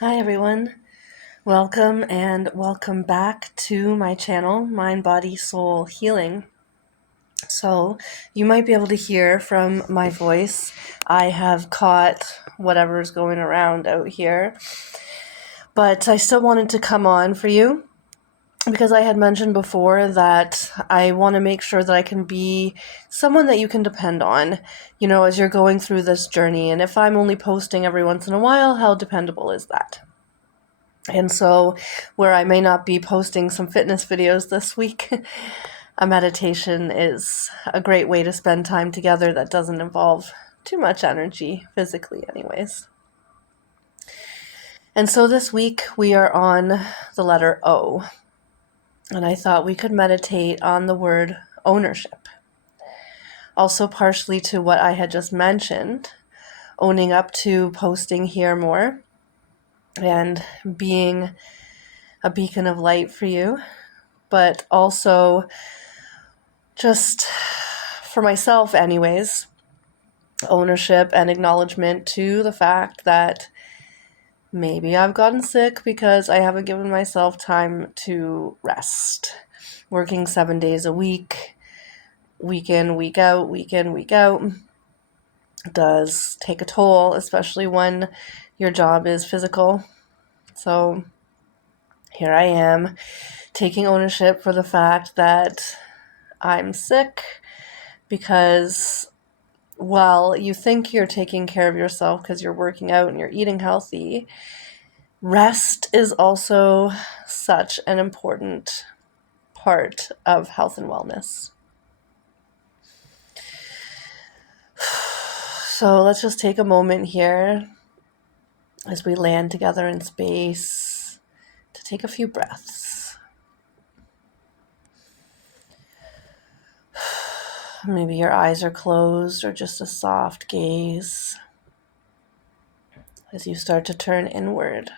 Hi everyone, welcome and welcome back to my channel, Mind, Body, Soul Healing. So you might be able to hear from my voice, I have caught whatever's going around out here, but I still wanted to come on for you because I had mentioned before that I want to make sure that I can be someone that you can depend on, as you're going through this journey. And if I'm only posting every once in a while, how dependable is that? And so, where I may not be posting some fitness videos this week, a meditation is a great way to spend time together that doesn't involve too much energy, physically, anyways. And so, this week we are on the letter O. And I thought we could meditate on the word ownership. Also, partially to what I had just mentioned, owning up to posting here more and being a beacon of light for you, but also just for myself anyways, ownership and acknowledgement to the fact that maybe I've gotten sick because I haven't given myself time to rest. Working 7 days a week, week in, week out, does take a toll, especially when your job is physical. So here I am taking ownership for the fact that I'm sick because while you think you're taking care of yourself because you're working out and you're eating healthy, rest is also such an important part of health and wellness. So let's just take a moment here as we land together in space to take a few breaths. Maybe your eyes are closed or just a soft gaze as you start to turn inward.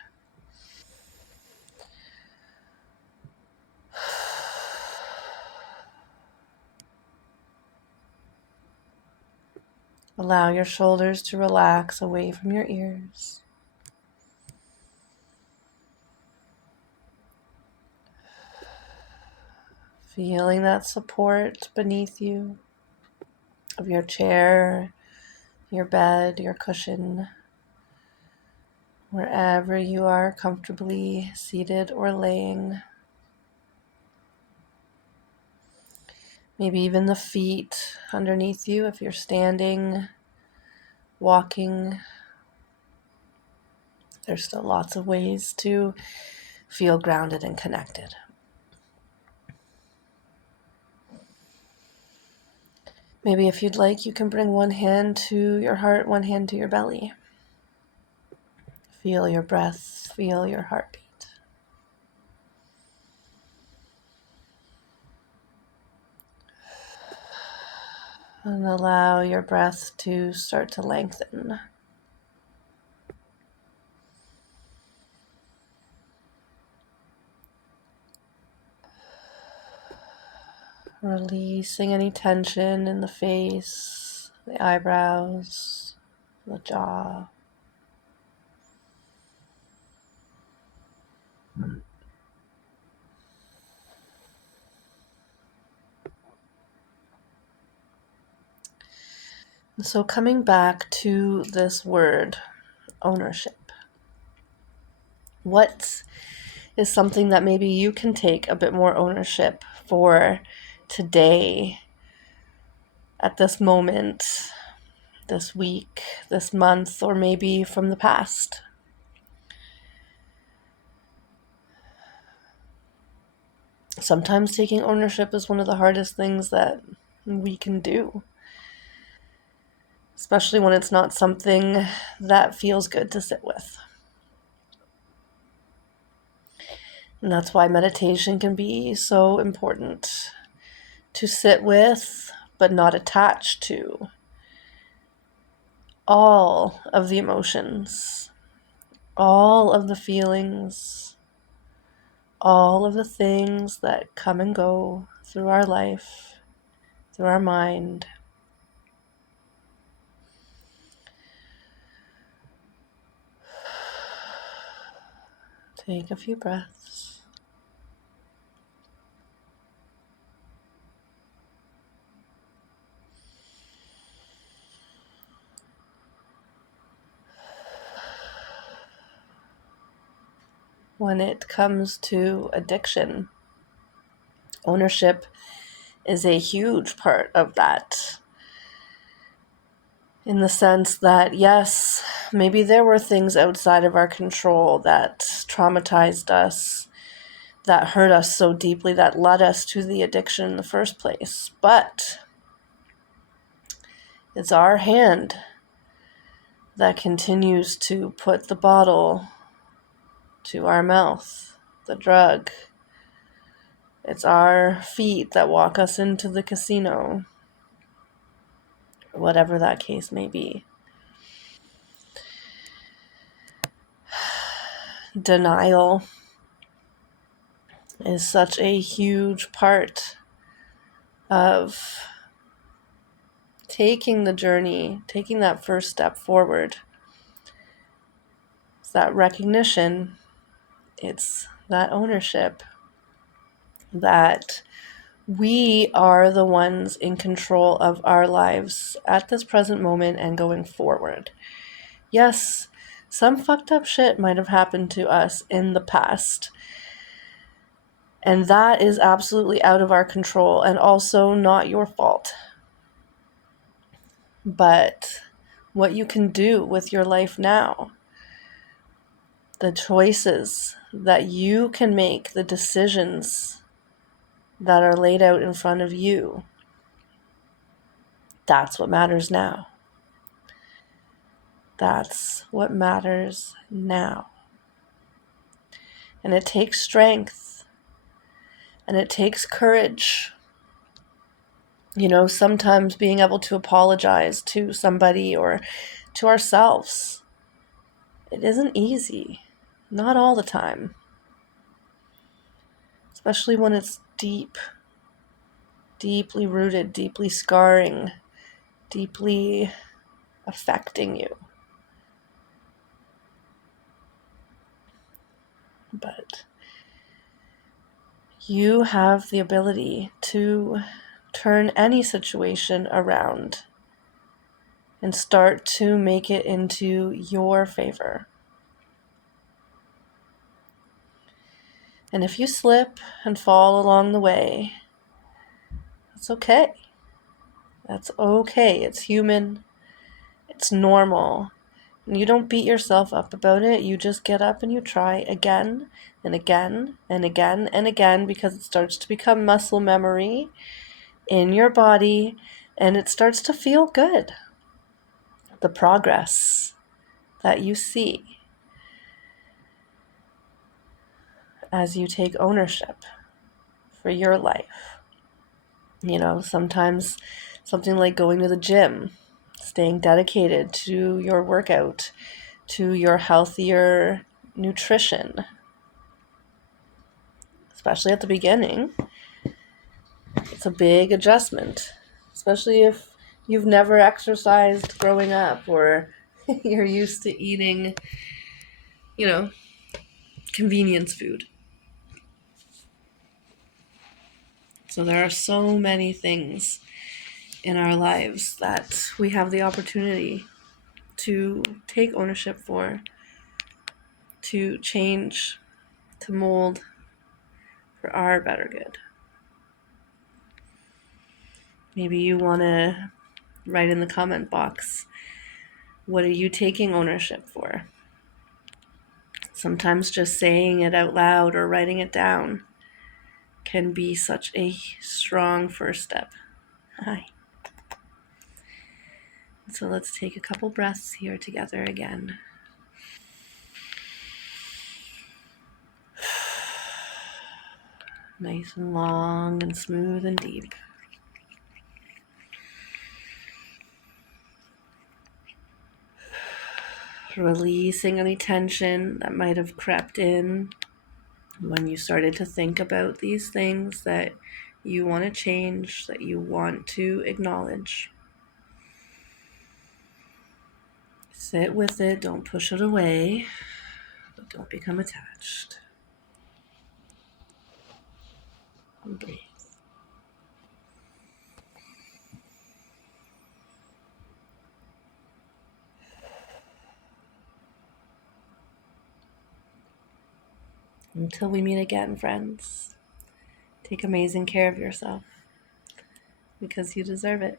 Allow your shoulders to relax away from your ears. Feeling that support beneath you of your chair, your bed, your cushion, wherever you are comfortably seated or laying. Maybe even the feet underneath you if you're standing, walking. There's still lots of ways to feel grounded and connected. Maybe if you'd like, you can bring one hand to your heart, one hand to your belly. Feel your breath, feel your heartbeat. And allow your breath to start to lengthen. Releasing any tension in the face, the eyebrows, the jaw. So coming back to this word, ownership. What is something that maybe you can take a bit more ownership for today, at this moment, this week, this month, or maybe from the past? Sometimes taking ownership is one of the hardest things that we can do, especially when it's not something that feels good to sit with. And that's why meditation can be so important, to sit with, but not attach to all of the emotions, all of the feelings, all of the things that come and go through our life, through our mind. Take a few breaths. When it comes to addiction, ownership is a huge part of that. In the sense that, yes, maybe there were things outside of our control that traumatized us, that hurt us so deeply, that led us to the addiction in the first place. But it's our hand that continues to put the bottle to our mouth, the drug. It's our feet that walk us into the casino, whatever that case may be. Denial is such a huge part of taking the journey, taking that first step forward. It's that recognition, it's that ownership that we are the ones in control of our lives at this present moment and going forward. Yes, some fucked up shit might have happened to us in the past, and that is absolutely out of our control and also not your fault. But what you can do with your life now, the choices that you can make, the decisions that are laid out in front of you, that's what matters now. That's what matters now. And it takes strength and it takes courage. You know, sometimes being able to apologize to somebody or to ourselves, it isn't easy. Not all the time. Especially when it's deeply rooted, deeply scarring, deeply affecting you. But you have the ability to turn any situation around and start to make it into your favor. And if you slip and fall along the way, that's okay. That's okay. It's human. It's normal. And you don't beat yourself up about it. You just get up and you try again and again and again and again, because it starts to become muscle memory in your body and it starts to feel good. The progress that you see as you take ownership for your life. You know, sometimes something like going to the gym, staying dedicated to your workout, to your healthier nutrition, especially at the beginning. It's a big adjustment, especially if you've never exercised growing up or you're used to eating, convenience food. So there are so many things in our lives that we have the opportunity to take ownership for, to change, to mold for our better good. Maybe you want to write in the comment box, what are you taking ownership for? Sometimes just saying it out loud or writing it down can be such a strong first step. Hi. So let's take a couple breaths here together again. Nice and long and smooth and deep. Releasing any tension that might have crept in when you started to think about these things that you want to change, that you want to acknowledge. Sit with it, don't push it away, but Don't become attached. And breathe. Until we meet again, friends, take amazing care of yourself because you deserve it.